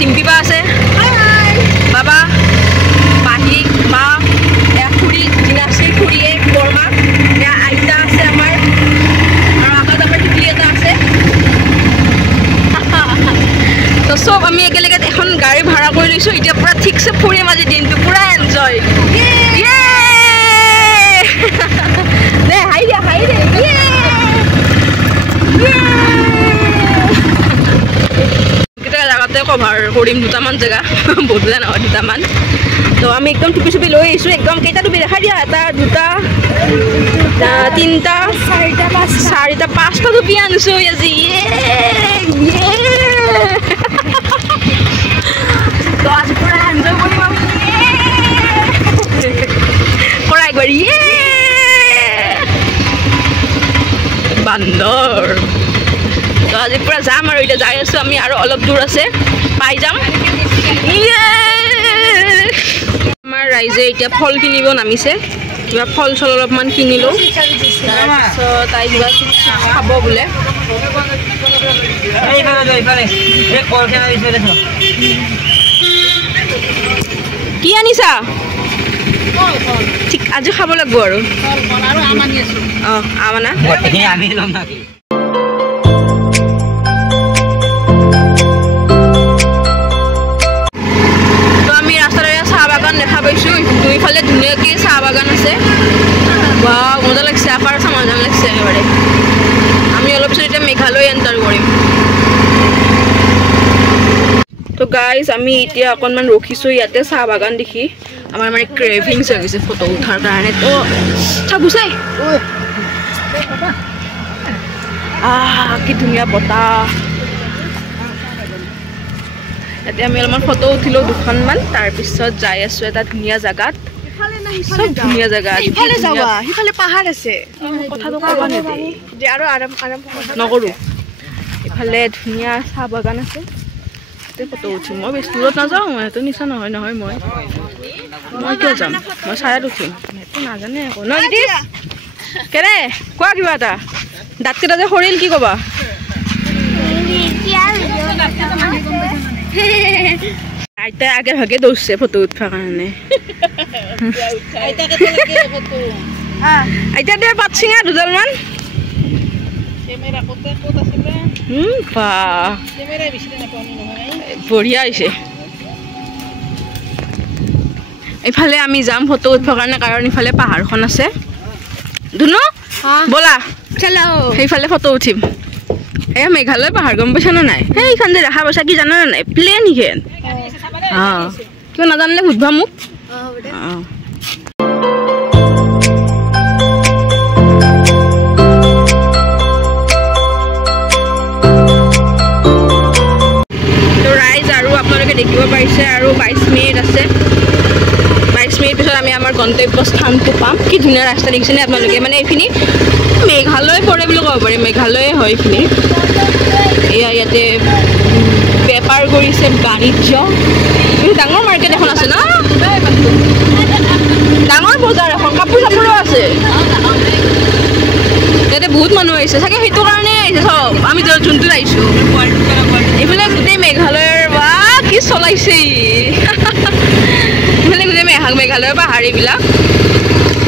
ডিম্পি বা আছে বাবা মাহী মা খুৰী জিনাশ্ৰী খুৰীয়ে বৰমা আইতা আছে আমাৰ আৰু আগত আমাৰ টিকলি এটা আছে তো সব আমি একেলগে এখন গাড়ী ভাড়া কৰি লৈছোঁ এতিয়া পুৰা ঠিকছে ফুৰিম আজি দিনটো পুৰা এনজয় দে হাই দে জায়গাতে কভাৰ কৰিম দুটামান জেগা বদলা নহয় দুটামান তো আমি একদম টুপি চুপি লৈ আহিছোঁ একদম কেইটা টুপি দেখাই দিয়া এটা দুটা তিনিটা চাৰিটা পাঁচটা টুপি আনিছোঁ আজি তো আজি পুৰা এনজয় কৰিম আমি কৰা একবাৰ বান্দৰ তো আজি পুৰা যাম আৰু এতিয়া যাই আছোঁ আমি আৰু অলপ দূৰ আছে পাই যাম আমাৰ ৰাইজে এতিয়া ফল কিনিব নামিছে কিবা ফল চল অলপমান কিনিলোঁ তাৰপিছত তাই কিবা খাব বোলে কি আনিছা ঠিক আজি খাব লাগিব আৰু অঁ আমনা দেখা পাইছোঁ দুইফালে ধুনীয়াকৈ চাহ বাগান আছে বা মজা লাগিছে আপাৰ চামাজান লাগিছে একেবাৰে আমি অলপ পিছত এতিয়া মেঘালয় এণ্টাৰ কৰিম তো গাইজ আমি এতিয়া অকণমান ৰখিছোঁ ইয়াতে চাহ বাগান দেখি আমাৰ মানে ক্ৰেভিংছ হৈ গৈছে ফটো উঠাৰ কাৰণে তো চাবুছে কি ধুনীয়া বতাহ এতিয়া আমি অলপমান ফটো উঠিলোঁ দুখনমান তাৰপিছত যাই আছোঁ এটা ধুনীয়া জেগাত চব ধুনীয়া জেগা সিফালে পাহাৰ আছে কথাটো ক'ব নিদিয়ে যে আৰু আৰাম নকৰোঁ ইফালে ধুনীয়া চাহ বাগান আছে তাতে ফটো উঠিম মই বেছি দূৰত নাযাওঁ সেইটো নিচা নহয় মই কিয় যাম মই চায়াত উঠিম সেইটো নাজানে আকৌ ন দিদিছ কেনে কোৱা কিবা এটা দাঁতকেইটা যে সৰিল কি ক'বা আইতাই আগে ভাগে দৌৰছে ফটো উঠোৱাৰ কাৰণে আইতা দে পাত চিঙা দুডালমান বঢ়িয়া হৈছে এইফালে আমি যাম ফটো উঠোৱাৰ কাৰণে কাৰণ ইফালে পাহাৰখন আছে ধুনু ব'লা সেইফালে ফটো উঠিম এয়া মেঘালয় পাহাৰ গম পাইছা নে নাই সেইখন যে দেখা পাইছা কি জানা নে নাই প্লেন সিখন কিয় নাজানিলে সুধবা মোক তো ৰাইজ আৰু আপোনালোকে দেখিব পাৰিছে আৰু 22 মিনিট আছে 22 মিনিট পিছত আমি আমাৰ গন্তব্য স্থানটো পাম কি ধুনীয়া ৰাস্তা দেখিছেনে আপোনালোকে মানে এইখিনি মেঘালয় পৰে বুলি ক'ব পাৰি মেঘালয়ে হয় এইখিনি এয়া ইয়াতে বেপাৰ কৰিছে বাণিজ্য ডাঙৰ মাৰ্কেট এখন আছে ন ডাঙৰ বজাৰ এখন কাপোৰ চাপোৰো আছে ইয়াতে বহুত মানুহ আহিছে চাগে সেইটো কাৰণে আহিছে চব আমি যোনটোত আহিছোঁ এইফালে গোটেই মেঘালয়ৰ বা কি চলাইছে এইফালে গোটেই মেঘালয়ৰ পাহাৰীবিলাক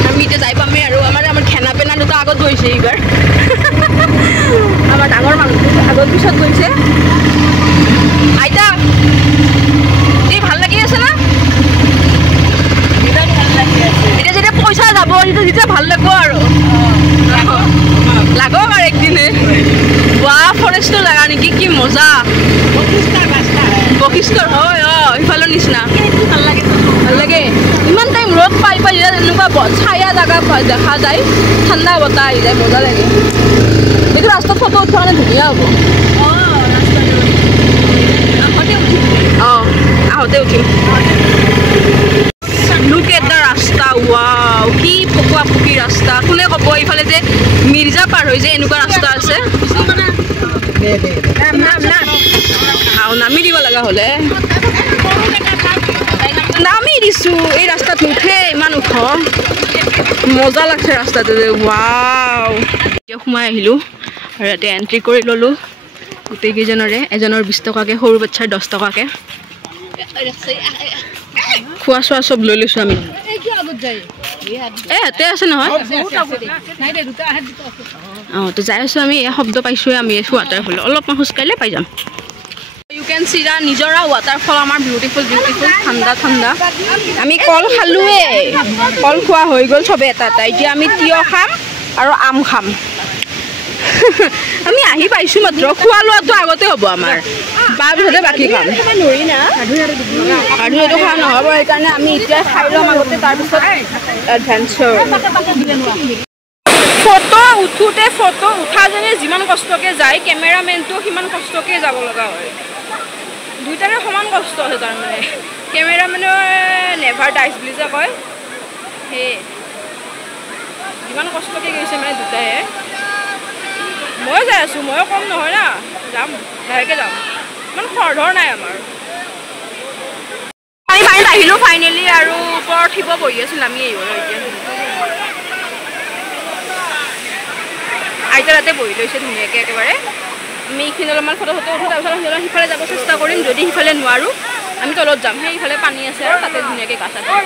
আমি এতিয়া যাই পামেই আৰু আমাৰ খানা পেনা দুটা আগত গৈছে এইবাৰ আমাৰ ডাঙৰ মানুহটো আগত পিছত গৈছে আইতা এই ভাল লাগি আছে না এতিয়া যেতিয়া পইচা যাব তেতিয়া ভাল লাগিব আৰু লাগক আৰু একদিনে বা ফৰেষ্টৰ জেগা নেকি কি মজা বশিষ্ঠৰ হয় সিফালৰ নিচিনা ভাল লাগে ইমান টাইম ৰ'দ পাই এনেকুৱা ছায়া জেগা দেখা যায় ঠাণ্ডা বতাহ আহি যায় মজা লাগে এইটো ৰাস্তাত ফটো উঠোৱা কাৰণে ধুনীয়া হ'ব আহোঁতে উঠিম লুক এট দ্য ৰাস্তা ৱাও কি পকোৱা পকি ৰাস্তা কোনে ক'ব এইফালে যে মিৰ্জা পাৰ হৈ যে এনেকুৱা ৰাস্তা আছে নামি দিব লগা হ'লে নামি দিছোঁ এই ৰাস্তাত নুঠে ইমান ওখ মজা লাগছে ৰাস্তাটো যে ৱাও এতিয়া সোমাই আহিলোঁ আৰু ইয়াতে এণ্ট্ৰি কৰি ল'লোঁ গোটেইকেইজনৰে এজনৰ 20 টকাকৈ সৰু বাচ্ছাৰ 10 টকাকৈ খোৱা চোৱা চব লৈ লৈছোঁ আমি ইয়াতে আছে নহয় অঁ তো যাই আছোঁ আমি এই শব্দ পাইছোঁৱে আমি ৱাটাৰফল অলপমান খোজকাঢ়িলে পাই যাম ইউ কেন চি দা নিজৰা ৱাটাৰফল আমাৰ বিউটিফুল ঠাণ্ডা ঠাণ্ডা আমি কল খালোঁৱে কল খোৱা হৈ গ'ল চবে এটা এটা এতিয়া আমি তিয়হ খাম আৰু আম খাম আমি আহি পাইছোঁ মাত্ৰ খোৱা লোৱাটো আগতে হ'ব আমাৰ তাৰপিছতে বাকী খাম আৰু এইটো খোৱা নহ'ব সেইকাৰণে আমি এতিয়া খাই ল'ম আগতে তাৰপিছত এডভেঞ্চাৰ ফটো উঠোঁতে ফটো উঠাজনে যিমান কষ্টকৈ যায় কেমেৰামেনটো সিমান কষ্টকৈ যাব লগা হয় দুইটাৰে সমান কষ্ট আছে তাৰমানে কেমেৰামেনৰ নেভাৰ ডাইজ বুলি যে কয় সেয়ে যিমান কষ্টকৈ গৈছে মানে দুটাই মই যাই আছোঁ ময়ো কম নহয় না যাম লাহেকৈ যাম ইমান খৰধৰ নাই আমাৰ আমি পানীত আহিলোঁ ফাইনেলি আৰু ওপৰত উঠিব বহি আছিলোঁ আমি আহিব এতিয়া আইতাৰ তাতে বহি লৈছে ধুনীয়াকৈ একেবাৰে আমি এইখিনি অলপমান ফটো উঠোঁ তাৰপিছত সিফালে যাব চেষ্টা কৰিম যদি সিফালে নোৱাৰোঁ আমি তলত যাম সেইফালে পানী আছে আৰু তাতে ধুনীয়াকৈ গা চা ধুম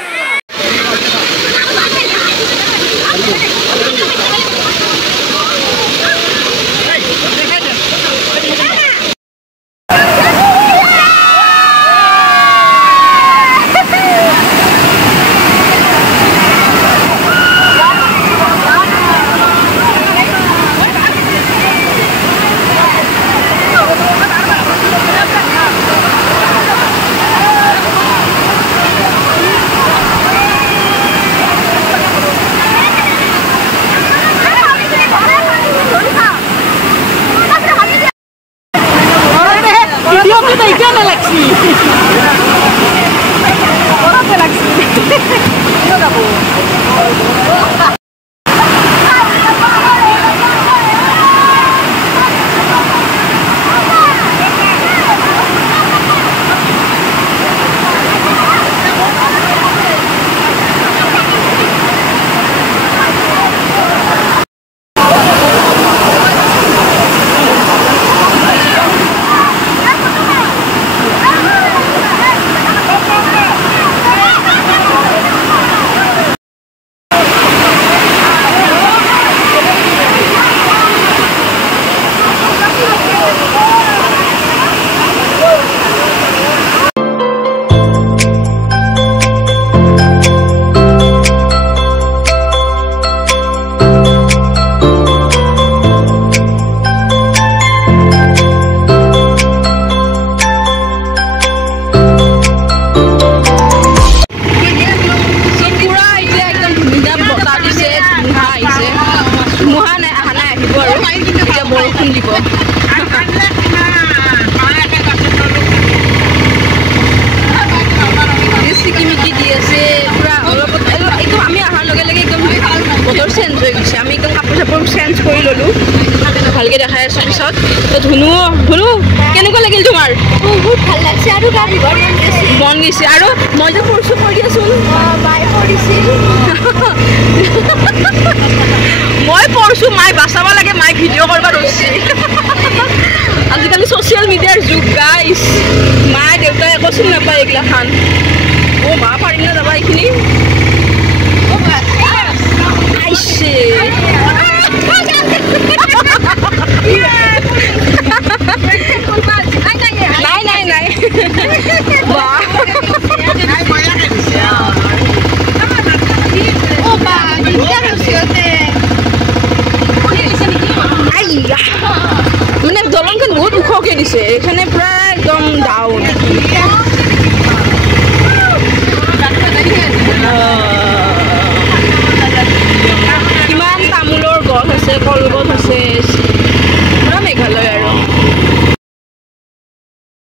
ভালকে দেখাই আছো পিছত তো ধুনু ধুনু কেনেকুৱা লাগিল তোমাৰ বহুত ভাল লাগিছে আৰু গাড়ী মন গৈছে আৰু মই যে পৰছো কৈ দিয়াচোন মাই পৰিছিল মই পৰছো মাই বাচাব লাগে মাই ভিডিঅ' কৰিব ৰৈছে আজিকালি ছ'চিয়েল মিডিয়াৰ যুগ গাইছ মাই দেউতাই একো চিনি নাপায় এইগিলাখান অ' মা পাৰিম না যাবা এইখিনি আইছে নাই নাই নাই মানে দলংখন বহুত ওখকৈ দিছে এখানে প্ৰায় একদম ডাউন